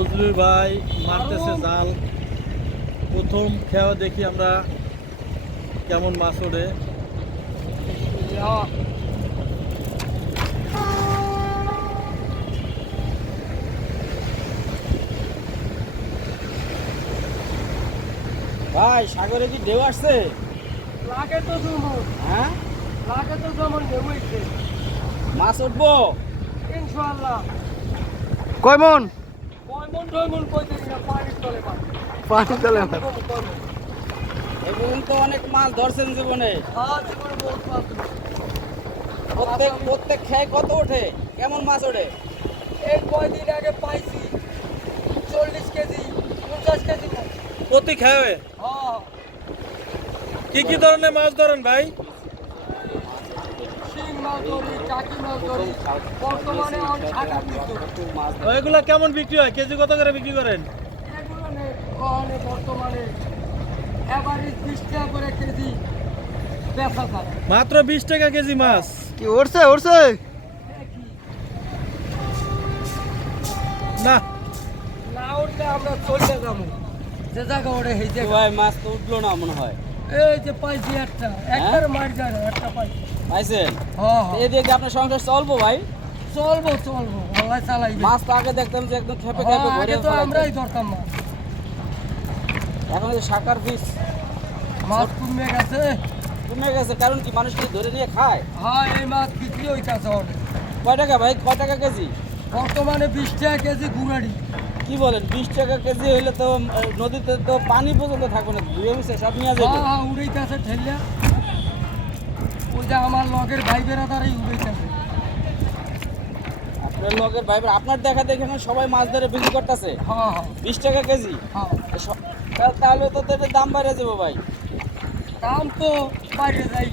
বজলুর ভাই মারতেছে জাল। প্রথম খেয়া দেখি আমরা কেমন মাছ ওঠে। ভাই সাগরে কি ঢেউ আসছে? লাগে তো যেমন হ্যাঁ? লাগে তো যেমন ঢেউইছে মাছ উঠবো? ইনশাআল্লাহ। কয় মন? পানি মাছ। কম, কম। অনেক মাছ ধরছেন জীবনে। হ্যাঁ জীবনে বহুত মাছ ধরেছি। প্রত্যেক প্রত্যেক খেয়ে কত ওঠে? কেমন মাছ ওঠে? এই কয়দিন আগে পাইছি চল্লিশ কেজি পঞ্চাশ কেজি প্রতি খেয়ে? হ্যাঁ। কি কি ধরনের মাছ ধরেন ভাই? শিং মাছ এগুলো কেমন বিক্রি হয়? কেজি কত করে বিক্রি করেন? বর্তমানে বিশ টাকা করে কেজি মাত্র বিশ টাকা কেজি মাছ। কি উঠছে উঠছে না। না উঠলে আমরা চলে যাব যে জায়গা ওরে এই ভাই মাছ তো উঠল না মনে হয়। এই যে পাইছি একটা। একটার মার যায় একটা পাইছি। পাইছেন। এদিকে আপনার সংসার চলবো ভাই? চলবো চলবো আল্লাহ চালাইবে মাছ তো আগে দেখতাম যে একদম খেপে খেপে ভরে তো আমরাই ধরতাম মাছ। এখন যে শাকার মাছ কমে গেছে। কমে গেছে কারণ কি মানুষ কি ধরে নিয়ে খায়? হ্যাঁ এই মাছ বিক্রি হইতেছে অনেক। কয় টাকা ভাই? কয় টাকা কেজি? বর্তমানে বিশ টাকা কেজি গুড়াড়ি। কি বলেন বিশ টাকা কেজি হইলে তো নদীতে তো পানি পর্যন্ত থাকবে না ধুয়ে মিশে সব নিয়ে যাবে হ্যাঁ হ্যাঁ ঠেলিয়া ওই যে আমার লগের ভাই বেড়াদারই উড়াইতেছে আপনার লগের ভাই আপনার দেখা দেখে সবাই মাছ ধরে বিক্রি করতেছে? হ্যাঁ হ্যাঁ। বিশ টাকা কেজি? হ্যাঁ। তাহলে তো এটার দাম বেড়ে যাব ভাই। দাম তো বাইরে যাই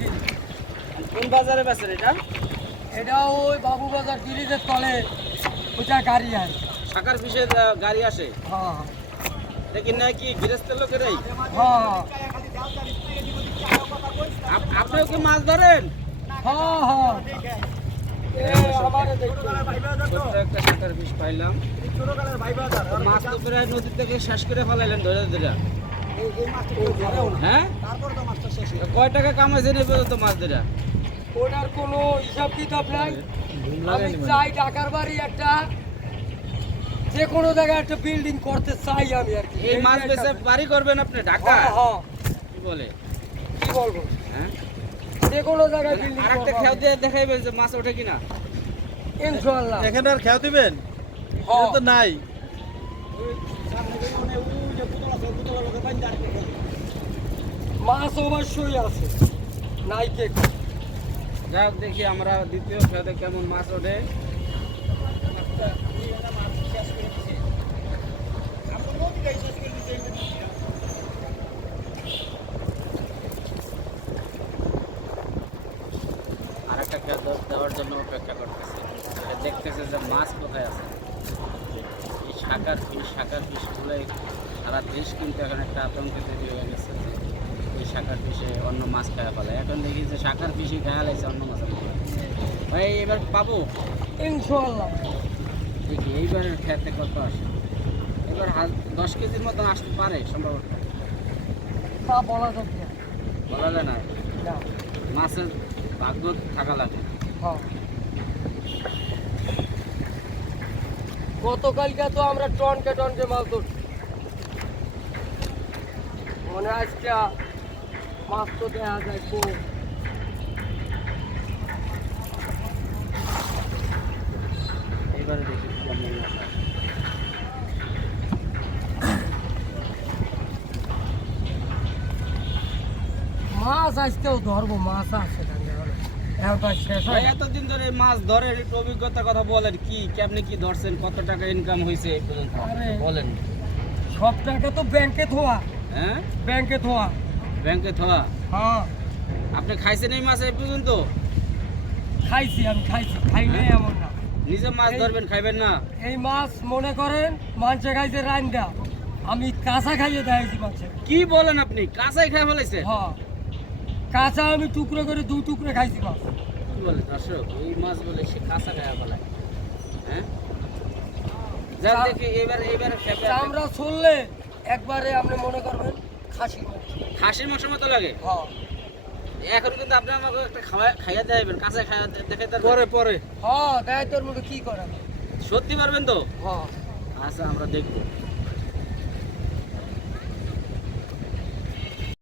কোন বাজারে বেচেন এটা? এটা ওই বাবু বাজার ব্রিজের তলে ওইটা গাড়ি আছে শাকার পিসে গাড়ি আসে? হ্যাঁ দেখি না কি গৃহস্থের লোকেরাই? হ্যাঁ। আপ- কি মাছ ধরেন? হ্যাঁ হ্যাঁ। পাইলাম। তো মাছ তো প্রায় নদী থেকে শেষ করে ফেলাইলেন ধরে ধরে। হ্যাঁ? কয় টাকা কামাইছেন এই পর্যন্ত মাছ ধরে? ওটার কোনো হিসাব কিতাব নাই। আমি চাই ঢাকার বাড়ি একটা যে কোনো জায়গায় একটা বিল্ডিং করতে চাই আমি আর কি। এই মাছ বেচে বাড়ি করবেন আপনি ঢাকা হ্যাঁ হ্যাঁ। কি বলে? কি বলব? হ্যাঁ যে কোনো জায়গায় বিল্ডিং আর একটা খেয়াল দিয়ে দেখাইবেন যে মাছ ওঠে কিনা। ইনশাআল্লাহ। এখানে আর খেয়া দিবেন। এটা তো নাই। মাছ অবশ্যই আছে। নাই কে যাই দেখি আমরা দ্বিতীয় খেতে কেমন মাছ ওঠে। আর একটা খেত দেওয়ার জন্য অপেক্ষা করতেছে। দেখতেছে যে মাছ কোথায় আছে। এই শাকার পিস শাকার পিসগুলো সারা দেশ কিন্তু এখন একটা আতঙ্ক তৈরি হয়ে গেছে যে এই শাকার পিসে অন্য মাছ খাওয়া ফেলে। এখন দেখি যে শাকার পিসই খাওয়া লাগছে অন্য মাছের ভাই এবার পাবো? দেখি এইবারের খেতে কত আসে? এবার দশ কেজির মতো আসতে পারে সম্ভবত। তা বলা যাবে বলা যায় না। মাছের ভাগ্য থাকা লাগে হ্যাঁ গতকালকে তো আমরা টনকে টনকে মাছ ধরছি মানে আজকে মাছ তো দেখা যায় কম এবারে দেখি মাছ আসে। আজকেও ধরবো মাছ হয় না। এতদিন ধরে মাছ ধরে একটু অভিজ্ঞতার কথা বলেন কি কেমনি কি ধরছেন কত টাকা ইনকাম হয়েছে এই পর্যন্ত? বলেন। সব টাকা তো ব্যাংকে থোয়া। হ্যাঁ? ব্যাংকে থোয়া। ব্যাংকে থোয়া? হ্যাঁ। আপনি খাইছেন এই মাছ এই পর্যন্ত? খাইছি আমি খাইছি। খাই নাই এমন না। নিজে মাছ ধরবেন খাইবেন না? এই মাছ মনে করেন মাংসে খাইছে রান্দা আমি কাঁচা খাইয়ে দেখাইছি মাছে কি বলেন আপনি? কাঁচাই খাই ফেলাইছে? হ্যাঁ। কাঁচা আমি টুকরো করে দু টুকরো খাইছি মাছ কি বলে দর্শক এই মাছ বলে সে কাঁচা খাই ফেলায় হ্যাঁ? যা চা- দেখি এবার এবার চামড়া ছুললে একবারে আপনি মনে করবেন খাসির মাংস খাসির মাংস মতো লাগে? হ্যাঁ। এখন কিন্তু আপনি আমাকে একটা খাওয়া খাইয়া দেবেন কাঁচা খাইয়া দেখে তার পরে পরে। হ্যাঁ দেয় তোর মধ্যে কি করে সত্যি পারবেন তো? হ্যাঁ। আচ্ছা আমরা দেখব।